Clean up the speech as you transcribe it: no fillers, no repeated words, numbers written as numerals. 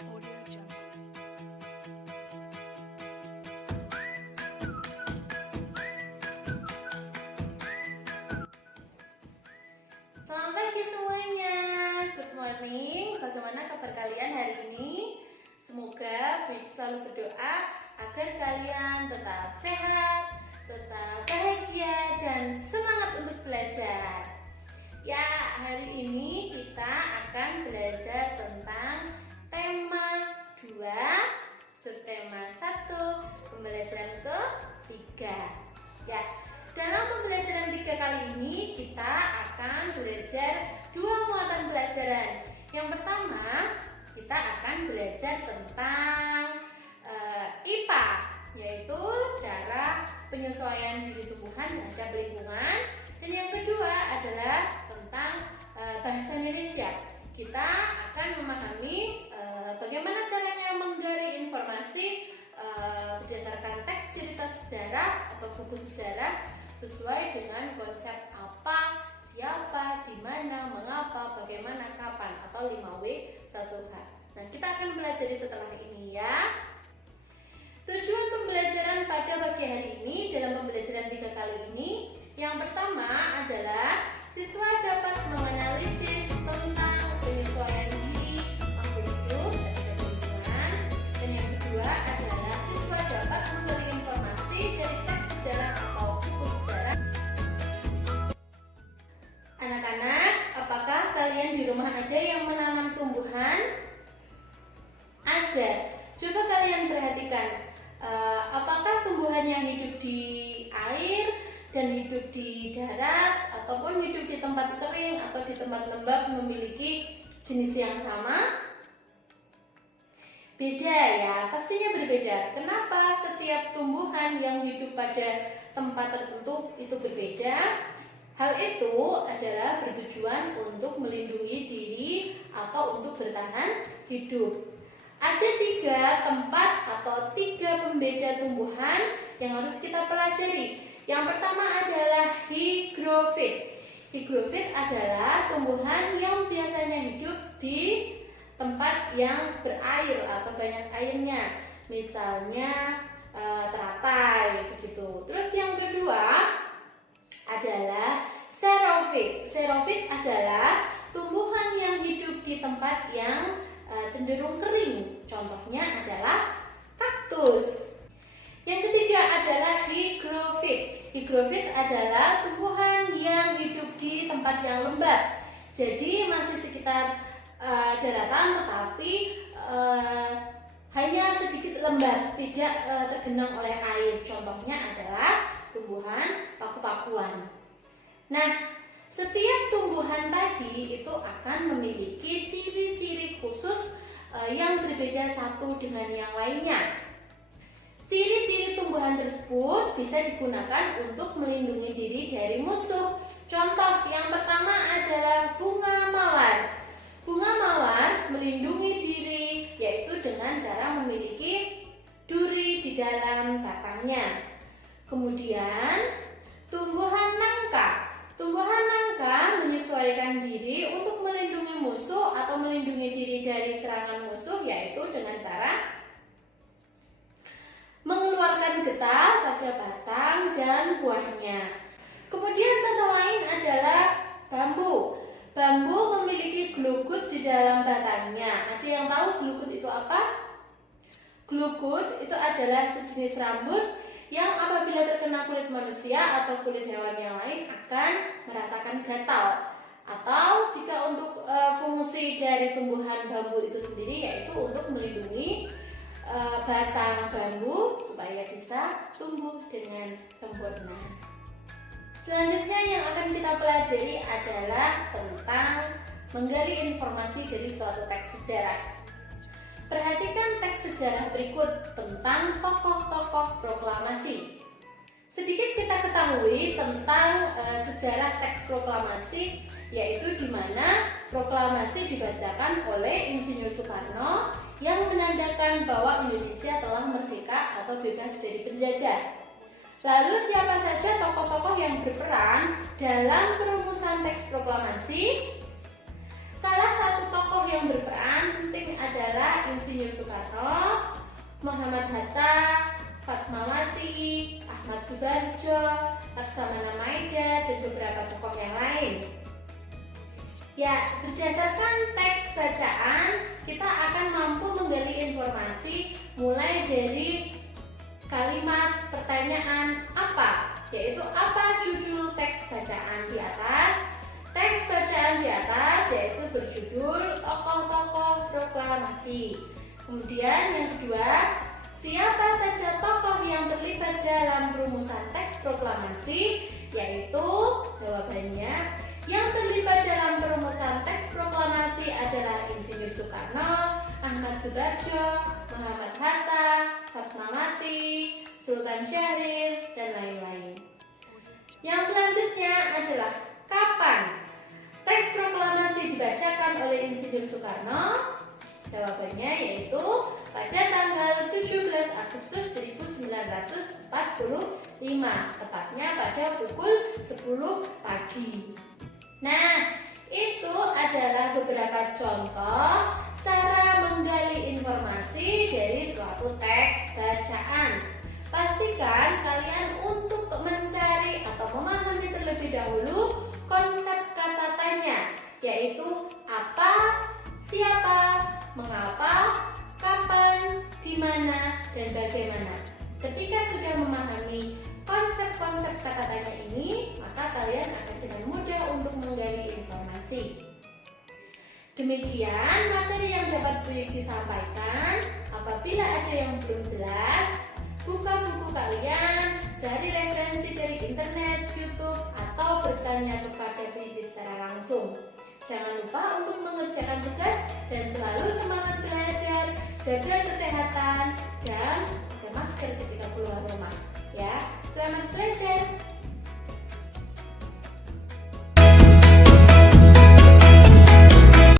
Audio Jungle. Selamat pagi semuanya. Good morning. Bagaimana kabar kalian hari ini? Semoga selalu berdoa agar kalian tetap sehat, tetap bahagia dan semangat untuk belajar. Ya, hari ini kita akan belajar tentang tema 2, subtema 1, pembelajaran ketiga. Ya, dalam pembelajaran 3 kali ini kita akan belajar 2 muatan pelajaran. Yang pertama, kita akan belajar tentang IPA, yaitu cara penyesuaian diri tumbuhan terhadap lingkungan. Dan yang kedua adalah tentang bahasa Indonesia. Kita akan memahami bagaimana caranya menggali informasi berdasarkan teks cerita sejarah atau buku sejarah sesuai dengan konsep apa, siapa, di mana, mengapa, bagaimana, kapan, atau 5W 1H. Nah, kita akan pelajari setelah ini ya. Tujuan pembelajaran pada pagi hari ini dalam pembelajaran 3 kali ini, yang pertama adalah siswa dapat menganalisis tentang penyesuaian diri makhluk hidup terhadap lingkungan. Dan yang kedua adalah siswa dapat menggali informasi dari teks sejarah atau buku sejarah. Anak-anak, apakah kalian di rumah ada yang menanam tumbuhan? Ada. Coba kalian perhatikan, apakah tumbuhan yang hidup di air dan hidup di darat ataupun hidup di tempat kering atau di tempat lembab memiliki jenis yang sama? Beda ya, pastinya berbeda. Kenapa setiap tumbuhan yang hidup pada tempat tertentu itu berbeda? Hal itu adalah bertujuan untuk melindungi diri atau untuk bertahan hidup. Ada 3 tempat atau 3 pembeda tumbuhan yang harus kita pelajari. Yang pertama adalah higrofit. Higrofit adalah tumbuhan yang biasanya hidup di tempat yang berair atau banyak airnya, misalnya teratai begitu. Terus yang kedua adalah xerophyte. Xerophyte adalah tumbuhan yang hidup di tempat yang cenderung kering. Contohnya adalah kaktus. Yang ketiga adalah hygrofit. Hygrofit adalah tumbuhan yang hidup di tempat yang lembab. Jadi masih sekitar daratan tetapi hanya sedikit lembab, tidak tergenang oleh air. Contohnya adalah tumbuhan paku-pakuan. Nah, setiap tumbuhan tadi itu akan memiliki ciri-ciri khusus yang berbeda satu dengan yang lainnya. Ciri-ciri tumbuhan tersebut bisa digunakan untuk melindungi diri dari musuh. Contoh yang pertama adalah bunga mawar. Bunga mawar melindungi diri yaitu dengan cara memiliki duri di dalam batangnya. Kemudian tumbuhan nangka. Tumbuhan nangka menyesuaikan diri untuk melindungi musuh atau melindungi diri dari serangan musuh yaitu dengan cara mengeluarkan getah pada batang dan buahnya. Kemudian contoh lain adalah bambu. Bambu memiliki glugut di dalam batangnya. Ada yang tahu glugut itu apa? Glugut itu adalah sejenis rambut yang apabila terkena kulit manusia atau kulit hewan yang lain akan merasakan gatal. Atau jika untuk fungsi dari tumbuhan bambu itu sendiri yaitu untuk melindungi batang bambu supaya bisa tumbuh dengan sempurna. Selanjutnya yang akan kita pelajari adalah tentang menggali informasi dari suatu teks sejarah. Perhatikan teks sejarah berikut tentang tokoh-tokoh proklamasi. Sedikit kita ketahui tentang sejarah teks proklamasi, yaitu di mana proklamasi dibacakan oleh Insinyur Soekarno yang menandakan bahwa Indonesia telah merdeka atau bebas dari penjajah. Lalu siapa saja tokoh-tokoh yang berperan dalam perumusan teks proklamasi? Salah satu tokoh yang berperan penting adalah Insinyur Soekarno, Muhammad Hatta, Fatmawati, Ahmad Subarjo, Laksamana Maida, dan beberapa tokoh yang lain. Ya, berdasarkan teks bacaan, kita akan mampu menggali informasi mulai dari kalimat pertanyaan apa, yaitu apa judul teks bacaan di atas. Teks bacaan di atas yaitu berjudul Tokoh-tokoh Proklamasi. Kemudian yang kedua, siapa saja tokoh yang terlibat dalam perumusan teks proklamasi, yaitu jawabannya yang terlibat dalam perumusan teks proklamasi adalah Insinyur Soekarno, Ahmad Subarjo, Muhammad Hatta, Fatmawati, Sultan Syahrir, dan lain-lain. Yang selanjutnya adalah kapan teks proklamasi dibacakan oleh Insinyur Soekarno? Jawabannya yaitu pada tanggal 17 Agustus 1945, tepatnya pada pukul 10 pagi. Nah, itu adalah beberapa contoh cara menggali informasi dari suatu teks bacaan. Pastikan kalian untuk mencari atau memahami terlebih dahulu konsep kata tanya, yaitu apa, siapa, mengapa, kapan, di mana, dan bagaimana. Ketika sudah memahami konsep-konsep kata tanya ini, maka kalian akan dengan mudah untuk menggali informasi. Demikian materi yang dapat Bu Yeti sampaikan. Apabila ada yang belum jelas, buka buku kalian, cari referensi dari internet, YouTube, atau bertanya kepada Bu Yeti secara langsung. Jangan lupa untuk mengerjakan tugas dan selalu semangat belajar, jaga kesehatan, dan pakai masker ketika keluar rumah. Ya, selamat belajar.